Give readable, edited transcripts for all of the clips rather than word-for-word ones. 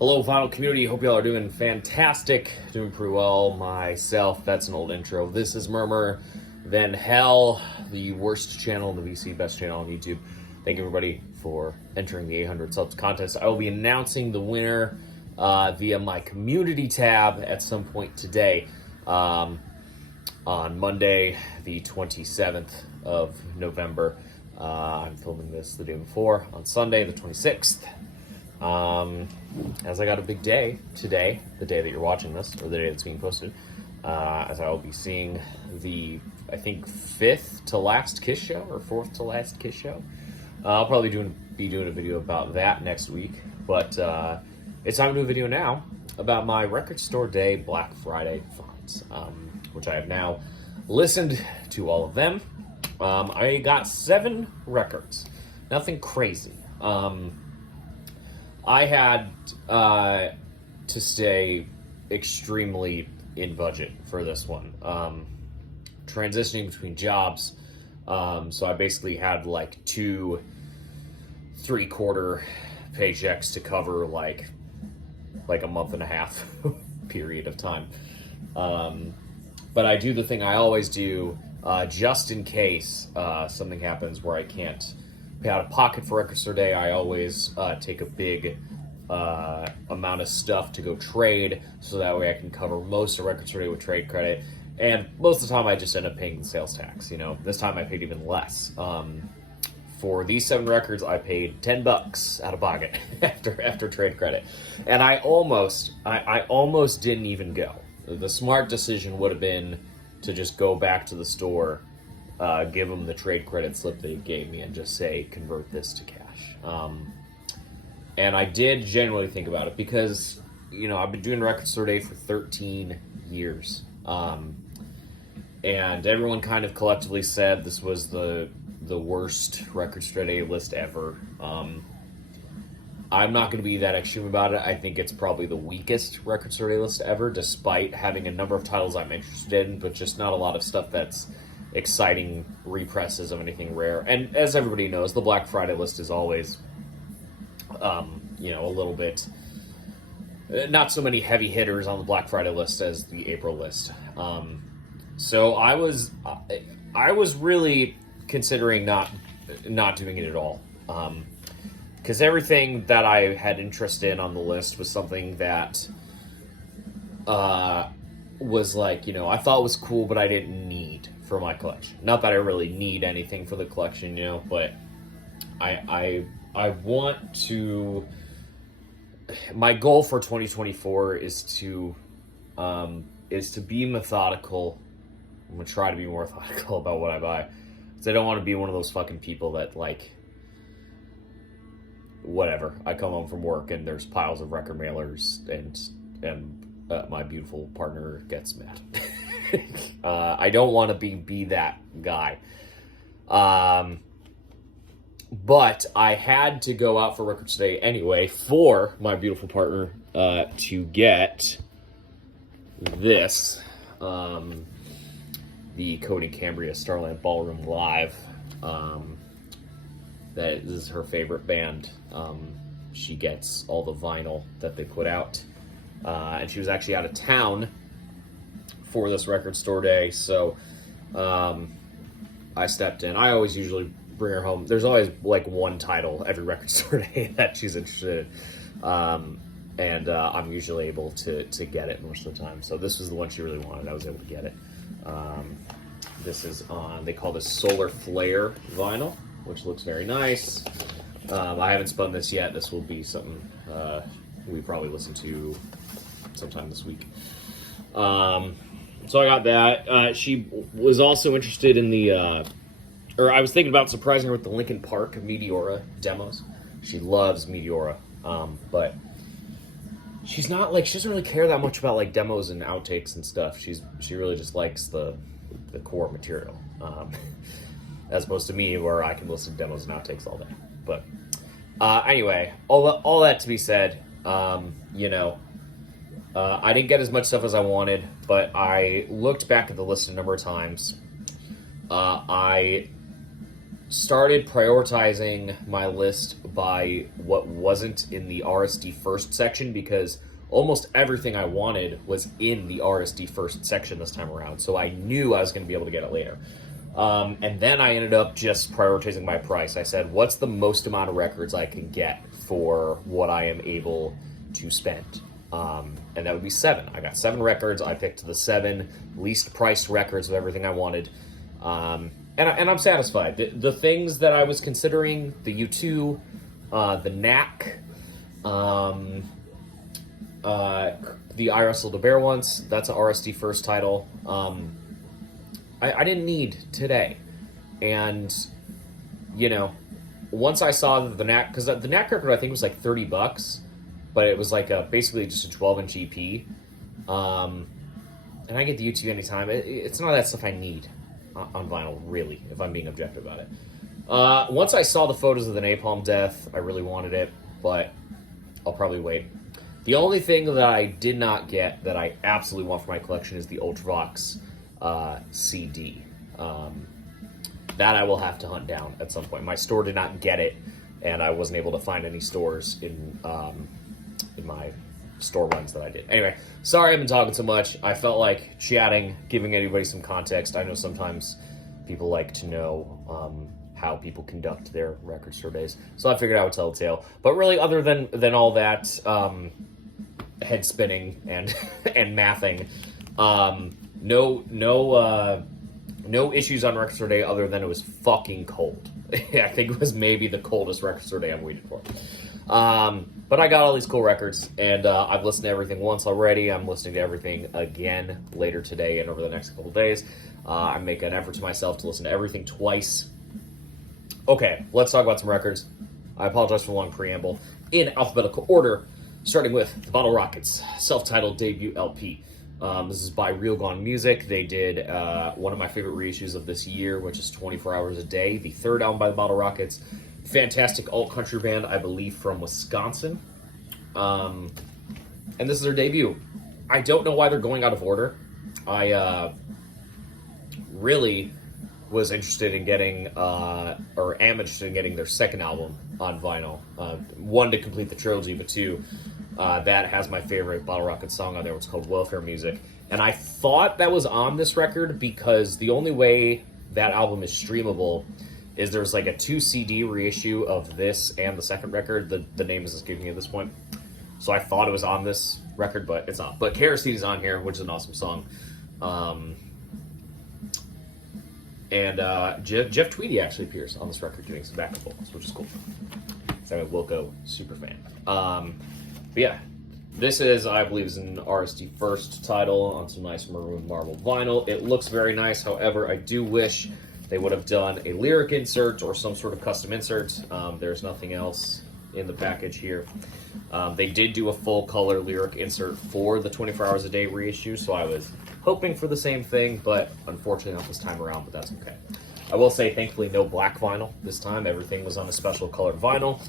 Hello, Vinyl community. Hope y'all are doing fantastic, doing pretty well. Myself, that's an old intro. This is Murmur, then Hell, the worst channel in the VC, best channel on YouTube. Thank you, everybody, for entering the 800 subs contest. I will be announcing the winner via my community tab at some point today. On Monday, the 27th of November. I'm filming this the day before, on Sunday, the 26th. As I got a big day today, the day that you're watching this, or the day that's being posted, as I will be seeing the, I think, 5th to last Kiss show, or 4th to last Kiss show. I'll probably be doing a video about that next week, but it's time to do a video now about my Record Store Day Black Friday finds, which I have now listened to all of them. I got 7 records, nothing crazy. I had to stay extremely in budget for this one. Transitioning between jobs, so I basically had like 2 3/4 paychecks to cover like a month and a half period of time. But I do the thing I always do, just in case something happens where I can't pay out of pocket for Record Store Day. I always take a big amount of stuff to go trade, so that way I can cover most of Record Store Day with trade credit. And most of the time I just end up paying the sales tax. You know, this time I paid even less. For these 7 records, I paid $10 out of pocket after trade credit, and I almost didn't even go. The smart decision would have been to just go back to the store, give them the trade credit slip they gave me, and just say, convert this to cash. And I did genuinely think about it because, you know, I've been doing Record Store Day for 13 years. And everyone kind of collectively said this was the worst Record Store Day list ever. I'm not going to be that extreme about it. I think it's probably the weakest Record Store Day list ever, despite having a number of titles I'm interested in, but just not a lot of stuff that's exciting represses of anything rare. And as everybody knows, the Black Friday list is always, you know, a little bit, not so many heavy hitters on the Black Friday list as the April list. So I was really considering not doing it at all. Because everything that I had interest in on the list was something that was like, you know, I thought was cool, but I didn't need for my collection. Not that I really need anything for the collection, you know, but I want to. My goal for 2024 is to be methodical. I'm gonna try to be more methodical about what I buy, because I don't want to be one of those fucking people that, like, whatever, I come home from work and there's piles of record mailers and my beautiful partner gets mad. I don't want to be that guy. But I had to go out for Record Store Day anyway for my beautiful partner to get this, the Cody Cambria Starland Ballroom Live. That is her favorite band. She gets all the vinyl that they put out. And she was actually out of town for this Record Store Day, so I stepped in. I always usually bring her home. There's always like one title every Record Store Day that she's interested in. And I'm usually able to get it most of the time. So this was the one she really wanted. I was able to get it. This is on, they call this Solar Flare vinyl, which looks very nice. I haven't spun this yet. This will be something we probably listen to sometime this week. So I got that. She was also interested in the, or I was thinking about surprising her with the Linkin Park Meteora demos. She loves Meteora, but she's not like, she doesn't really care that much about like demos and outtakes and stuff. She really just likes the core material, as opposed to me, where I can listen to demos and outtakes all day. But anyway, all that to be said, you know, I didn't get as much stuff as I wanted, but I looked back at the list a number of times. I started prioritizing my list by what wasn't in the RSD first section, because almost everything I wanted was in the RSD first section this time around, so I knew I was going to be able to get it later. And then I ended up just prioritizing my price. I said, what's the most amount of records I can get for what I am able to spend? And that would be 7. I got 7 records. I picked the 7 least priced records of everything I wanted. And I'm satisfied. The things that I was considering, the U2, the Knack, the I Wrestled a Bear Once, that's an RSD first title. I didn't need today. And, once I saw the Knack, because the Knack record I think was like $30, but it was like basically just a 12-inch EP. And I get the U2 anytime. It's not that stuff I need on vinyl, really, if I'm being objective about it. Once I saw the photos of the Napalm Death, I really wanted it, but I'll probably wait. The only thing that I did not get that I absolutely want for my collection is the Ultravox CD. That I will have to hunt down at some point. My store did not get it, and I wasn't able to find any stores in my store runs that I did. Anyway, sorry I've been talking so much. I felt like chatting, giving anybody some context. I know sometimes people like to know how people conduct their record store days, so I figured I would tell a tale. But really, other than all that head spinning and and mathing, no issues on record store day other than it was fucking cold. I think it was maybe the coldest record store day I've waited for. But I got all these cool records, and I've listened to everything once already. I'm listening to everything again later today and over the next couple days. I make an effort to myself to listen to everything twice. Okay, let's talk about some records. I apologize for the long preamble. In alphabetical order, starting with the Bottle Rockets' self-titled debut LP. This is by Real Gone Music. They did one of my favorite reissues of this year, which is 24 Hours a Day, the third album by the Bottle Rockets. Fantastic alt-country band, I believe, from Wisconsin. And this is their debut. I don't know why they're going out of order. I really was interested in getting, or am interested in getting their second album on vinyl. One, to complete the trilogy, but two, that has my favorite Bottle Rocket song on there, which is called Welfare Music. And I thought that was on this record because the only way that album is streamable is there's like a 2 CD reissue of this and the second record. The name is escaping me at this point. So I thought it was on this record, but it's not. But Kerosene is on here, which is an awesome song. And Jeff Tweedy actually appears on this record doing some backup vocals, which is cool. So I'm a Wilco super fan. But yeah, this is, I believe, is an RSD first title on some nice maroon marble vinyl. It looks very nice. However, I do wish they would have done a lyric insert or some sort of custom insert. There's nothing else in the package here. They did do a full color lyric insert for the 24 Hours a Day reissue, so I was hoping for the same thing, but unfortunately not this time around, but that's okay. I will say, thankfully, no black vinyl this time. Everything was on a special colored vinyl,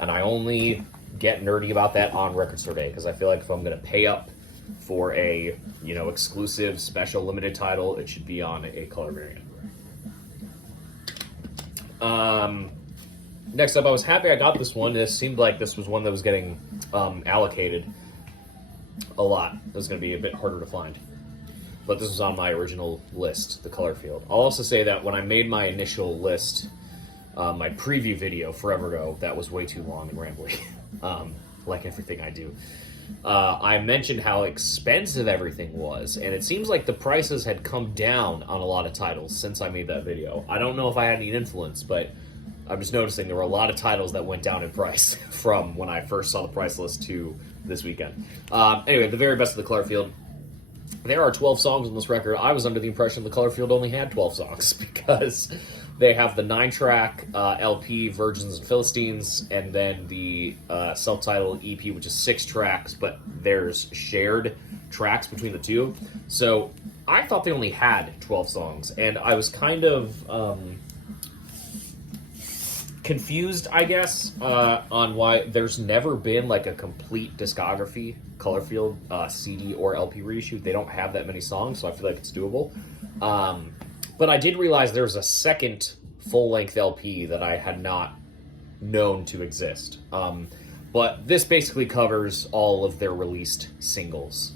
and I only get nerdy about that on Record Store Day, because I feel like if I'm going to pay up for a, exclusive, special, limited title, it should be on a color variant. Next up, I was happy I got this one. It seemed like this was one that was getting allocated a lot. It was going to be a bit harder to find. But this was on my original list, the color field. I'll also say that when I made my initial list, my preview video forever ago, that was way too long and rambly, like everything I do. I mentioned how expensive everything was, and it seems like the prices had come down on a lot of titles since I made that video. I don't know if I had any influence, but I'm just noticing there were a lot of titles that went down in price from when I first saw the price list to this weekend. Anyway, the very best of the color field. There are 12 songs on this record. I was under the impression the color field only had 12 songs because they have the 9-track LP, Virgins and Philistines, and then the self-titled EP, which is 6 tracks, but there's shared tracks between the two. So I thought they only had 12 songs, and I was kind of confused, I guess, on why there's never been like a complete discography color field CD or LP reissue. They don't have that many songs, so I feel like it's doable. But I did realize there's a second full-length LP that I had not known to exist. But this basically covers all of their released singles,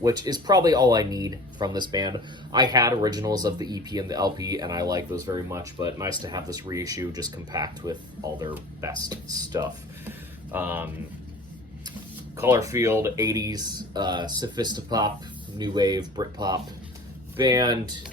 which is probably all I need from this band. I had originals of the EP and the LP, and I like those very much, but nice to have this reissue just compact with all their best stuff. Colorfield, 80s, sophistopop, new wave, Britpop band.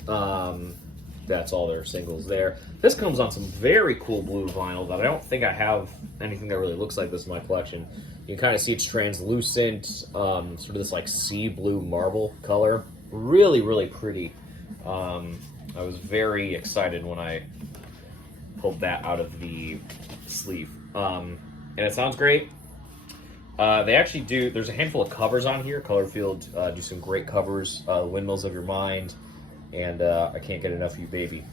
That's all their singles there. This comes on some very cool blue vinyl that I don't think I have anything that really looks like this in my collection. You can kind of see it's translucent, sort of this like sea blue marble color. Really, really pretty. I was very excited when I pulled that out of the sleeve. And it sounds great. They actually do, there's a handful of covers on here. Colorfield do some great covers. Windmills of Your Mind and I Can't Get Enough of You Baby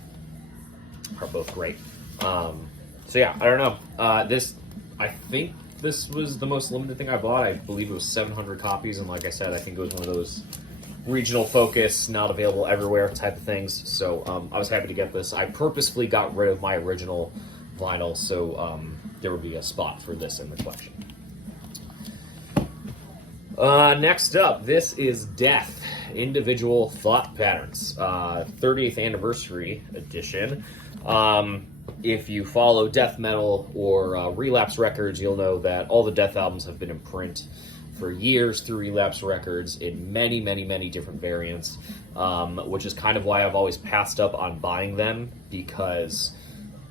are both great. So yeah, I don't know. I think this was the most limited thing I bought. I believe it was 700 copies, and like I said, I think it was one of those regional focus, not available everywhere type of things. So I was happy to get this. I purposefully got rid of my original vinyl, so there would be a spot for this in the collection. Next up, this is Death, Individual Thought Patterns, 30th Anniversary Edition. If you follow death metal or Relapse Records, you'll know that all the Death albums have been in print for years through Relapse Records in many, many, many different variants, which is kind of why I've always passed up on buying them, because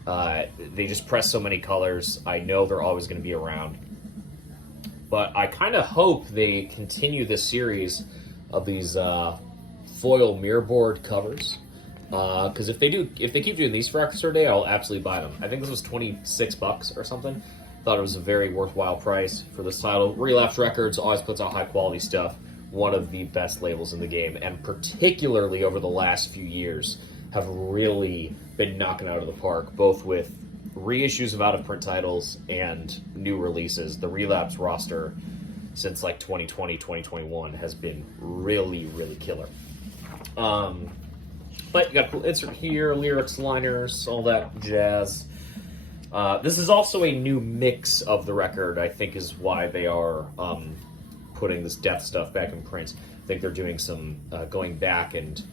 they just press so many colors. I know they're always going to be around. But I kind of hope they continue this series of these foil mirrorboard covers. Because if they keep doing these for Extra Day, I'll absolutely buy them. I think this was $26 or something. Thought it was a very worthwhile price for this title. Relapse Records always puts out high quality stuff. One of the best labels in the game, and particularly over the last few years, have really been knocking out of the park, both with reissues of out-of-print titles and new releases. The Relapse roster since like 2020, 2021 has been really, really killer. But you got a cool insert here, lyrics, liners, all that jazz. This is also a new mix of the record, I think is why they are putting this Death stuff back in print. I think they're doing some going back and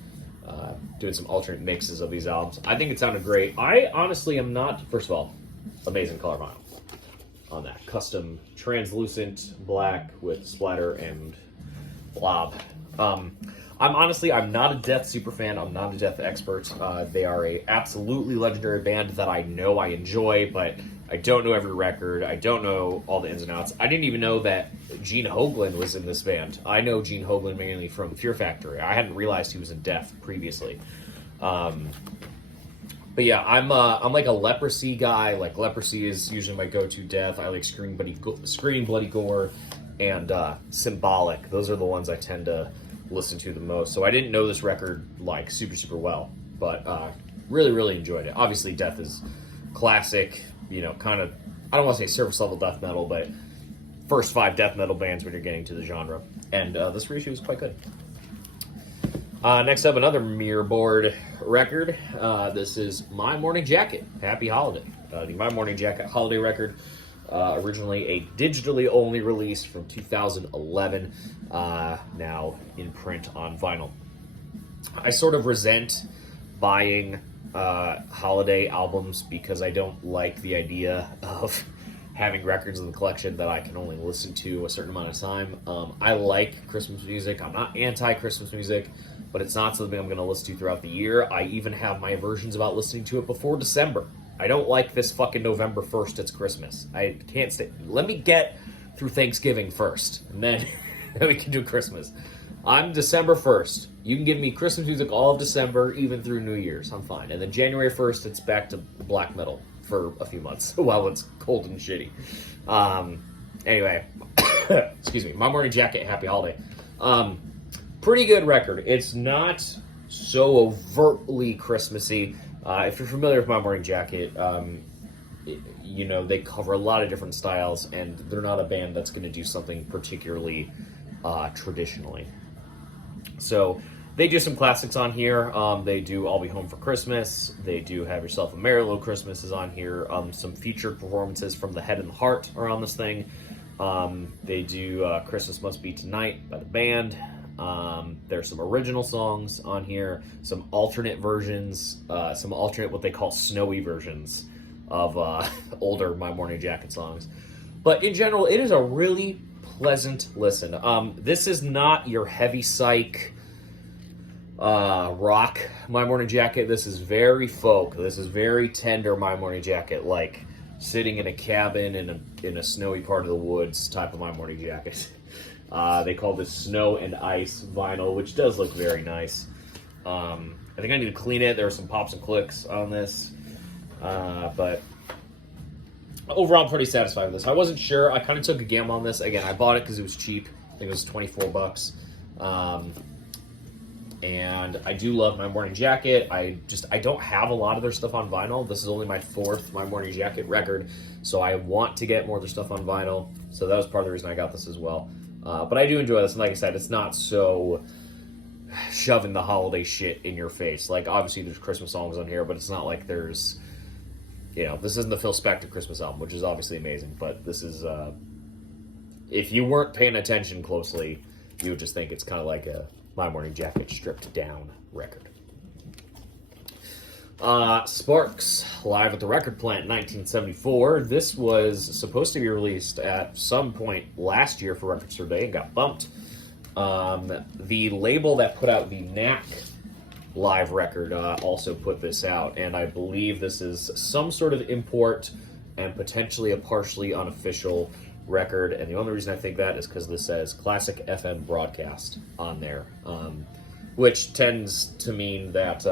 doing some alternate mixes of these albums. I think it sounded great. I honestly am not, first of all, amazing color vinyl on that. Custom translucent black with splatter and blob. I'm not a Death super fan. I'm not a Death expert. They are a absolutely legendary band that I know I enjoy, but I don't know every record. I don't know all the ins and outs. I didn't even know that Gene Hoglan was in this band. I know Gene Hoglan mainly from Fear Factory. I hadn't realized he was in Death previously. But yeah, I'm like a Leprosy guy. Like Leprosy is usually my go-to Death. I like Scream, Bloody Gore, and Symbolic. Those are the ones I tend to listen to the most. So I didn't know this record like super, super well, but really, really enjoyed it. Obviously, Death is classic, you know, kind of, I don't want to say surface level death metal, but first 5 death metal bands when you're getting to the genre. And this reissue is quite good. Next up, another Mirrorboard record. This is My Morning Jacket, Happy Holiday. The My Morning Jacket holiday record, originally a digitally only release from 2011, now in print on vinyl. I sort of resent buying holiday albums because I don't like the idea of having records in the collection that I can only listen to a certain amount of time. I like Christmas music. I'm not anti-Christmas music, but it's not something I'm going to listen to throughout the year. I even have my aversions about listening to it before December. I don't like this fucking November 1st, it's Christmas. I can't stay. Let me get through Thanksgiving first, and then we can do Christmas. I'm December 1st. You can give me Christmas music all of December, even through New Year's. I'm fine. And then January 1st, it's back to black metal for a few months while it's cold and shitty. Anyway, excuse me. My Morning Jacket, Happy Holiday. Pretty good record. It's not so overtly Christmassy. If you're familiar with My Morning Jacket, you know, they cover a lot of different styles, and they're not a band that's going to do something particularly traditionally. So They do some classics on here. They do I'll Be Home for Christmas. They do Have Yourself a Merry Little Christmas is on here. Some featured performances from The Head and the Heart are on this thing. They do Christmas Must Be Tonight by the band. There's some original songs on here, some alternate versions, some alternate what they call snowy versions of older My Morning Jacket songs. But in general, it is a really pleasant listen. This is not your heavy psych rock My Morning Jacket. This is very folk. This is very tender My Morning Jacket, like sitting in a cabin in a snowy part of the woods type of My Morning Jacket. They call this Snow and Ice vinyl, which does look very nice. I think I need to clean it. There are some pops and clicks on this, but overall I'm pretty satisfied with this. I wasn't sure. I kind of took a gamble on this. Again, I bought it because it was cheap. I think it was $24. And I do love My Morning Jacket. I don't have a lot of their stuff on vinyl. This is only my 4th My Morning Jacket record, so I want to get more of their stuff on vinyl. So that was part of the reason I got this as well. But I do enjoy this, and like I said, it's not so shoving the holiday shit in your face. Like, obviously there's Christmas songs on here, but it's not like there's, this isn't the Phil Spector Christmas album, which is obviously amazing, but this is, if you weren't paying attention closely, you would just think it's kind of like a My Morning Jacket stripped down record. Sparks, live at the Record Plant, 1974. This was supposed to be released at some point last year for Record Store Day and got bumped. The label that put out the Knack live record also put this out, and I believe this is some sort of import and potentially a partially unofficial record, and the only reason I think that is because this says Classic FM Broadcast on there, which tends to mean that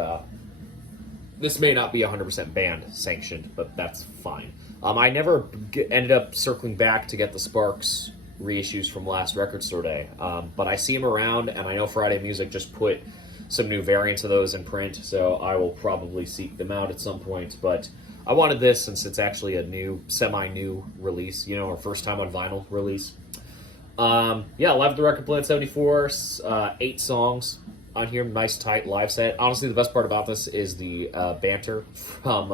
this may not be 100% band sanctioned, but that's fine. I never ended up circling back to get the Sparks reissues from last Record Store Day, but I see them around, and I know Friday Music just put some new variants of those in print, so I will probably seek them out at some point, but I wanted this since it's actually a new, semi-new release, our first time on vinyl release. Yeah, live at the Record Plant 74, 8 songs on here, nice tight live set. Honestly, the best part about this is the banter from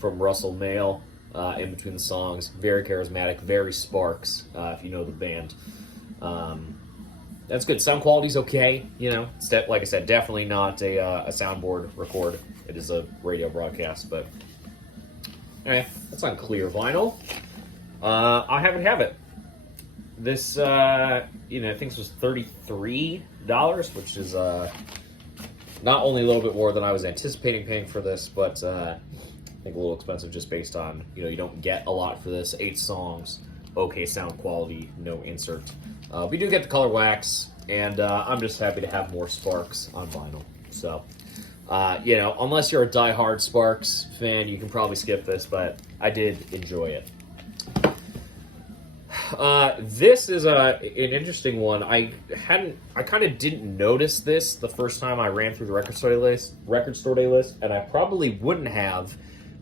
Russell Mael in between the songs. Very charismatic, very Sparks, if you know the band. That's good. Sound quality's okay, It's like I said, definitely not a soundboard record. It is a radio broadcast, but anyway, that's on clear vinyl. I have it. This, I think this was $33, which is not only a little bit more than I was anticipating paying for this, but I think a little expensive just based on, you don't get a lot for this. 8 songs, okay sound quality, no insert. We do get the color wax, and I'm just happy to have more Sparks on vinyl. So, unless you're a die-hard Sparks fan, you can probably skip this, but I did enjoy it. This is an interesting one. I kind of didn't notice this the first time I ran through the Record Store Day list, and I probably wouldn't have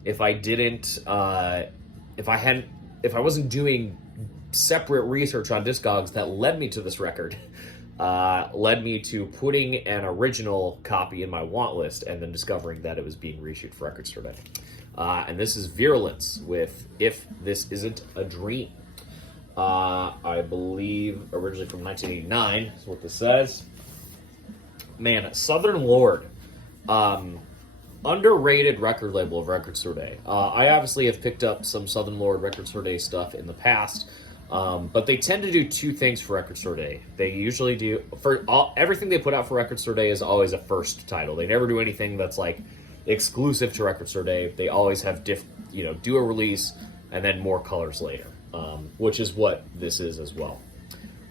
if I didn't, if I wasn't doing separate research on Discogs that led me to this record, led me to putting an original copy in my want list and then discovering that it was being reissued for Record Store Day. And this is Virence with If This Isn't a Dream. I believe originally from 1989 is what this says. Man, Southern Lord. Underrated record label of Record Store Day. I obviously have picked up some Southern Lord Record Store Day stuff in the past, but they tend to do 2 things for Record Store Day. They usually do, everything they put out for Record Store Day is always a first title. They never do anything that's like exclusive to Record Store Day. They always have do a release and then more colors later, which is what this is as well.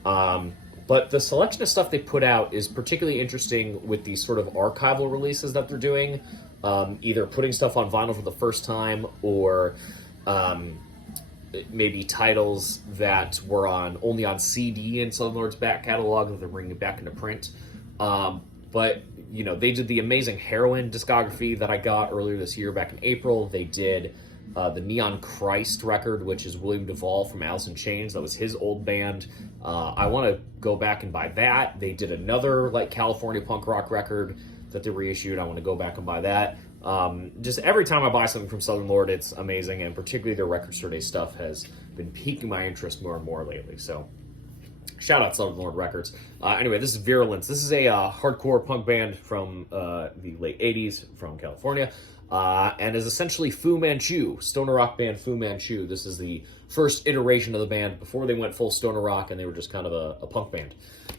But the selection of stuff they put out is particularly interesting with these sort of archival releases that they're doing, either putting stuff on vinyl for the first time or maybe titles that were only on CD in Southern Lord's back catalog that they're bringing back into print. But, they did the amazing Heroin discography that I got earlier this year back in April. They did the Neon Christ record, which is William Duvall from Alice in Chains. That was his old band. I want to go back and buy that. They did another like California punk rock record that they reissued. I want to go back and buy that. Just every time I buy something from Southern Lord, it's amazing, and particularly their Record Store Day stuff has been piquing my interest more and more lately. So shout out Southern Lord Records. Anyway, this is Virence. This is a hardcore punk band from the late 80s from California. And is essentially Fu Manchu, stoner rock band Fu Manchu. This is the first iteration of the band before they went full stoner rock and they were just kind of a punk band.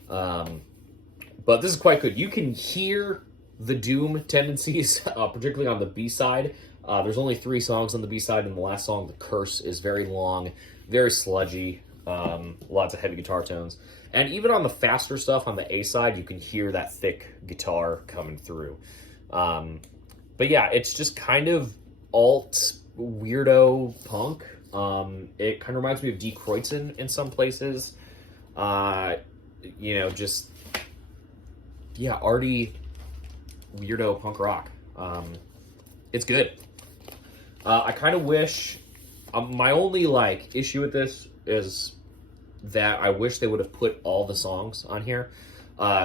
But this is quite good. You can hear the doom tendencies, particularly on the B-side. There's only 3 songs on the B-side, and the last song, The Curse, is very long, very sludgy, lots of heavy guitar tones. And even on the faster stuff on the A-side, you can hear that thick guitar coming through. But yeah, it's just kind of alt weirdo punk. It kind of reminds me of D. Kreutzen in some places. Just arty weirdo punk rock. It's good. I kind of wish. My only issue with this is that I wish they would have put all the songs on here,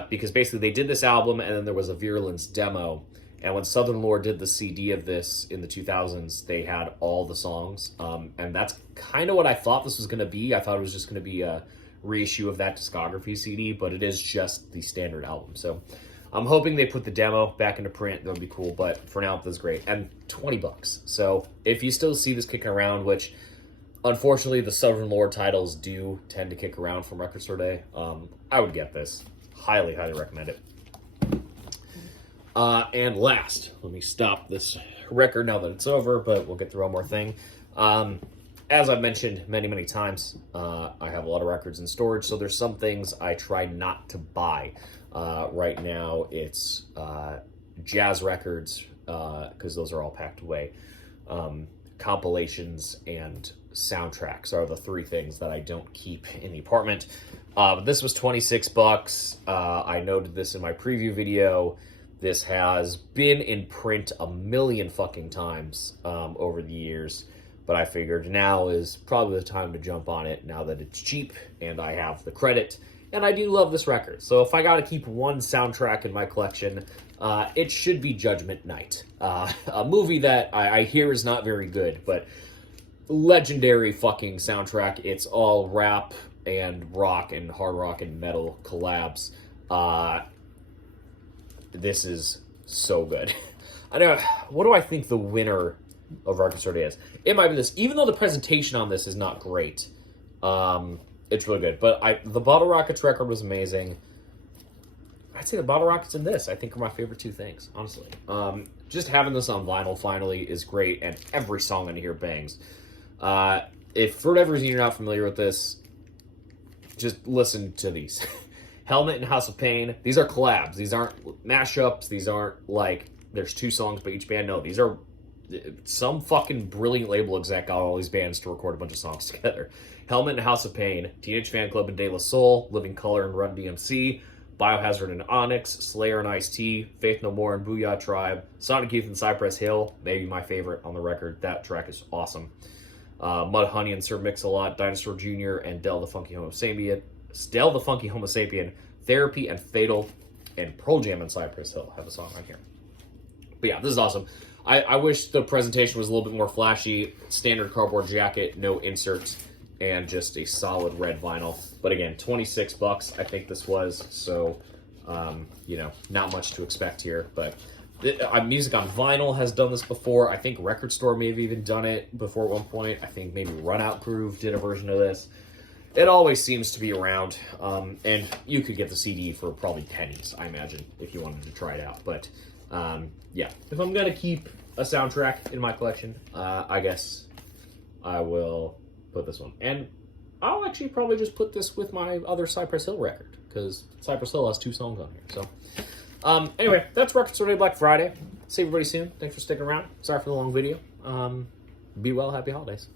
because basically they did this album and then there was a Virulence demo. And when Southern Lord did the CD of this in the 2000s, they had all the songs. And that's kind of what I thought this was going to be. I thought it was just going to be a reissue of that discography CD, but it is just the standard album. So I'm hoping they put the demo back into print. That would be cool. But for now, this is great. And $20. So if you still see this kicking around, which unfortunately the Southern Lord titles do tend to kick around from Record Store Day, I would get this. Highly, highly recommend it. And last, let me stop this record now that it's over, but we'll get through one more thing. As I've mentioned many, many times, I have a lot of records in storage, so there's some things I try not to buy. Right now, it's jazz records, because those are all packed away. Compilations and soundtracks are the 3 things that I don't keep in the apartment. This was $26. I noted this in my preview video. This has been in print a million fucking times over the years, but I figured now is probably the time to jump on it now that it's cheap and I have the credit, and I do love this record. So if I gotta keep one soundtrack in my collection, it should be Judgment Night, a movie that I hear is not very good, but legendary fucking soundtrack. It's all rap and rock and hard rock and metal collabs. This is so good. I know. What do I think the winner of Record Store Day is? It might be this. Even though the presentation on this is not great, it's really good. But the Bottle Rockets record was amazing. I'd say the Bottle Rockets and this, I think, are my favorite 2 things, honestly. Just having this on vinyl finally is great, and every song on here bangs. If for whatever reason you're not familiar with this, just listen to these. Helmet and House of Pain. These are collabs. These aren't mashups. These aren't there's 2 songs by each band. No, these are some fucking brilliant label exec got all these bands to record a bunch of songs together. Helmet and House of Pain, Teenage Fan Club and De La Soul, Living Color and Run DMC, Biohazard and Onyx, Slayer and Ice-T, Faith No More and Booyah Tribe, Sonic Youth and Cypress Hill, maybe my favorite on the record. That track is awesome. Mudhoney and Sir Mix-a-Lot, Dinosaur Jr. and Del the Funky Homo Sapien, Therapy and Fatal, and Pearl Jam and Cypress Hill have a song on here. But yeah, this is awesome. I wish the presentation was a little bit more flashy. Standard cardboard jacket, no inserts, and just a solid red vinyl. But again, $26 I think this was, so not much to expect here. But Music on Vinyl has done this before. I think Record Store may have even done it before at one point. I think maybe Run Out Groove did a version of this. It always seems to be around, and you could get the CD for probably pennies, I imagine, if you wanted to try it out. But yeah, if I'm gonna keep a soundtrack in my collection, I guess I will put this one. And I'll actually probably just put this with my other Cypress Hill record, because Cypress Hill has 2 songs on here. So anyway, that's Record Store Day Black Friday. See everybody soon. Thanks for sticking around. Sorry for the long video. Be well. Happy holidays.